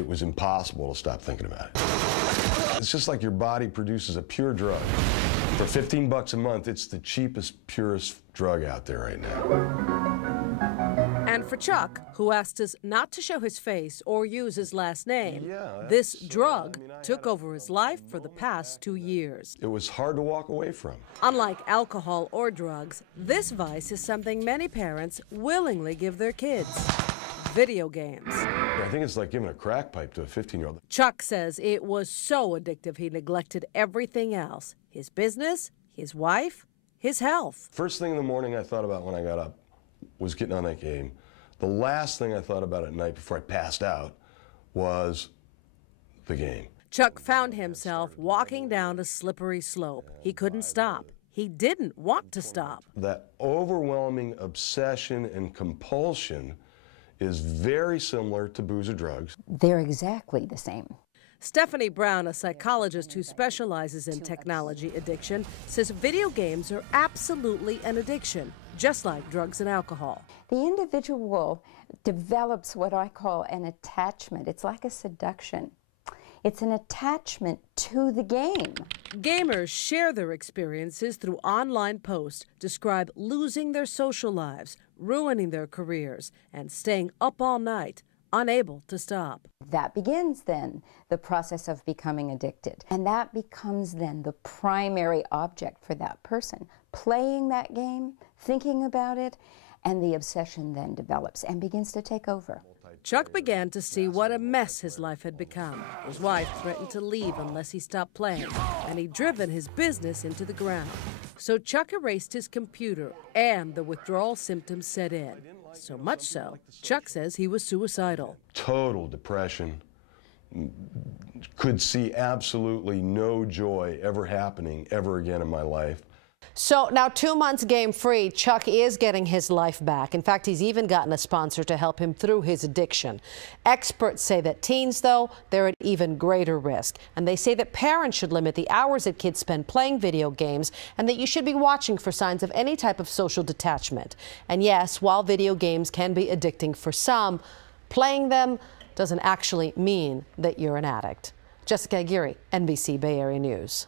it was impossible to stop thinking about it. It's just like your body produces a pure drug. For 15 bucks a month, it's the cheapest, purest drug out there right now. And for Chuck, who asked us not to show his face or use his last name, this drug took over his life for the past 2 years. It was hard to walk away from. Unlike alcohol or drugs, this vice is something many parents willingly give their kids: video games. I think it's like giving a crack pipe to a 15-year-old. Chuck says it was so addictive he neglected everything else: his business, his wife, his health. First thing in the morning I thought about when I got up was getting on that game. The last thing I thought about at night before I passed out was the game. Chuck found himself walking down a slippery slope. He couldn't stop. He didn't want to stop. That overwhelming obsession and compulsion is very similar to booze or drugs. They're exactly the same. Stephanie Brown, a psychologist who specializes in technology addiction, says video games are absolutely an addiction, just like drugs and alcohol. The individual develops what I call an attachment. It's like a seduction. It's an attachment to the game. Gamers share their experiences through online posts, describe losing their social lives, ruining their careers, and staying up all night, unable to stop. That begins then the process of becoming addicted. And that becomes then the primary object for that person. Playing that game, thinking about it, and the obsession then develops and begins to take over. Chuck began to see what a mess his life had become. His wife threatened to leave unless he stopped playing, and he'd driven his business into the ground. So Chuck erased his computer, and the withdrawal symptoms set in. So much so, Chuck says he was suicidal. Total depression. Could see absolutely no joy ever happening ever again in my life. So now 2 months game-free, Chuck is getting his life back. In fact, he's even gotten a sponsor to help him through his addiction. Experts say that teens, though, they're at even greater risk. And they say that parents should limit the hours that kids spend playing video games and that you should be watching for signs of any type of social detachment. And yes, while video games can be addicting for some, playing them doesn't actually mean that you're an addict. Jessica Aguirre, NBC Bay Area News.